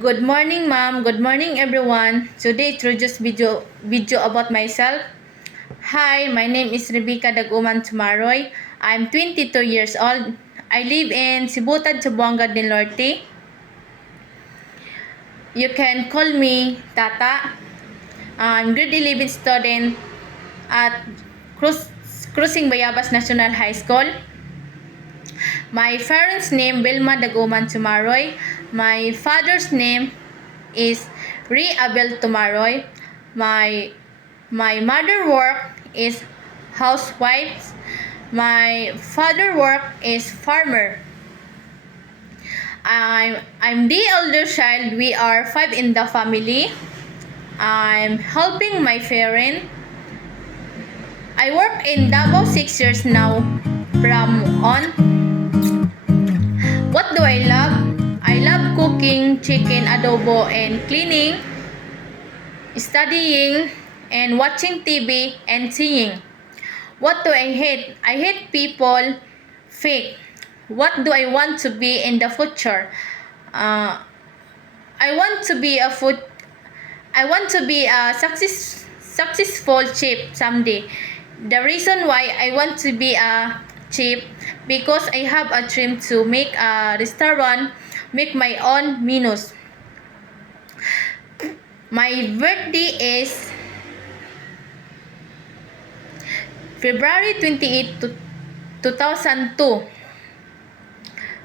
Good morning, ma'am. Good morning, everyone. Today, introduce video about myself. Hi, my name is Rebecca Daguman Tumaroy. I'm 22 years old. I live in Sibutad, Zamboanga del Norte. You can call me Tata. I'm grade 11 student at Cruising Bayabas National High School. My parents' name Wilma Daguman Tumaroy. My father's name is Ri Abel Tumaroy. My mother work is housewife. My father work is farmer. I'm the elder child. We are 5 in the family. I'm helping my parent. I work in Davao 6 years now from on. What do I love? I love cooking, chicken adobo and cleaning, studying and watching TV and singing. What do I hate? I hate people fake. What do I want to be in the future? I want to be a successful chef someday. The reason why I want to be a chef because I have a dream to make a restaurant, make my own menus. My birthday is February 28, 2002.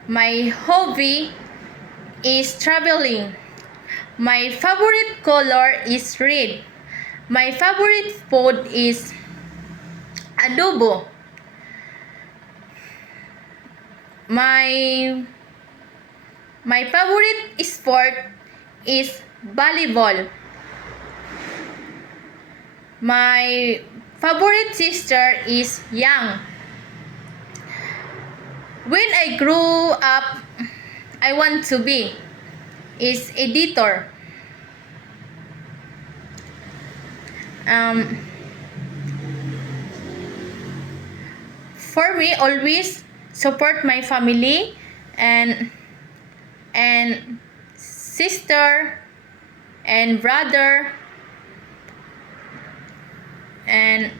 My hobby is traveling. My favorite color is red. My favorite food is adobo. My favorite sport is volleyball. My favorite sister is Yang. When I grew up, I want to be is editor. For me, always support my family and sister and brother and